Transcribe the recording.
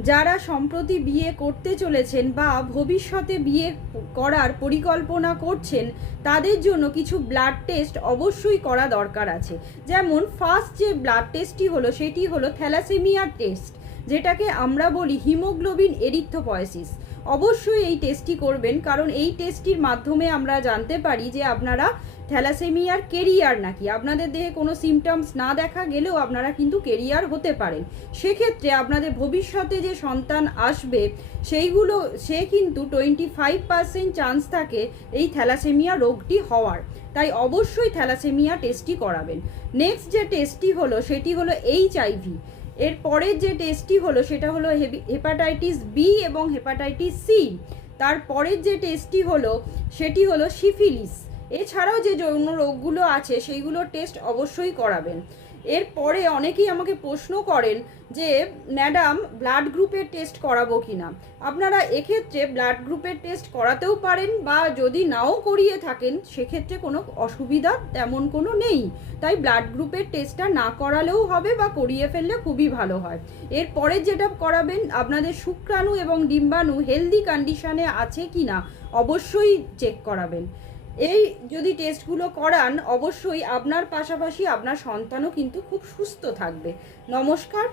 যারা সম্প্রতি বিয়ে করতে চলেছেন বা ভবিষ্যতে বিয়ে করার পরিকল্পনা করছেন, তাদের জন্য কিছু ব্লাড টেস্ট অবশ্যই করা দরকার আছে। যেমন ফার্স্ট যে ব্লাড টেস্টটি হলো, সেটি হলো থ্যালাসেমিয়ার টেস্ট যেটাকে আমরা বলি হিমোগ্লোবিন এরিথ্রোপয়েসিস অবশ্যই এই টেস্টটি করবেন। কারণ এই টেস্টটির মাধ্যমে আমরা জানতে পারি যে আপনারা থ্যালাসেমিয়ার কেরিয়ার নাকি। আপনাদের দেহে কোনো সিমটমস না দেখা গেলেও আপনারা কিন্তু কেরিয়ার হতে পারেন। সেক্ষেত্রে আপনাদের ভবিষ্যতে যে সন্তান আসবে, সেইগুলো, সে কিন্তু টোয়েন্টি ফাইভ পার্সেন্ট চান্স থাকে এই থ্যালাসেমিয়া রোগটি হওয়ার। তাই অবশ্যই থ্যালাসেমিয়া টেস্টটি করাবেন। নেক্সট যে টেস্টটি হলো, সেটি হলো এইচ আইভি এর পরের যে টেস্টটি হলো সেটা হলো হেপাটাইটিস বি এবং হেপাটাইটিস সি তারপরের যে টেস্টটি হলো সেটি হলো সিফিলিস এছাড়াও যে যৌন রোগগুলো আছে, সেইগুলো টেস্ট অবশ্যই করাবেন। এরপরে অনেকেই আমাকে প্রশ্ন করেন যে, ম্যাডাম, ব্লাড গ্রুপের টেস্ট করাবো কি না? আপনারা এক্ষেত্রে ব্লাড গ্রুপের টেস্ট করাতেও পারেন বা যদি নাও করিয়ে থাকেন, সেক্ষেত্রে কোনো অসুবিধা তেমন কোনো নেই। তাই ব্লাড গ্রুপের টেস্টটা না করালেও হবে বা করিয়ে ফেললে খুবই ভালো হয়। এরপরে যেটা করাবেন, আপনাদের শুক্রাণু এবং ডিম্বাণু হেলদি কন্ডিশনে আছে কি না, অবশ্যই চেক করাবেন। এই যদি টেস্টগুলো করান অবশ্যই আপনার পাশাপাশি আপনার সন্তানও কিন্তু খুব সুস্থ থাকবে। নমস্কার।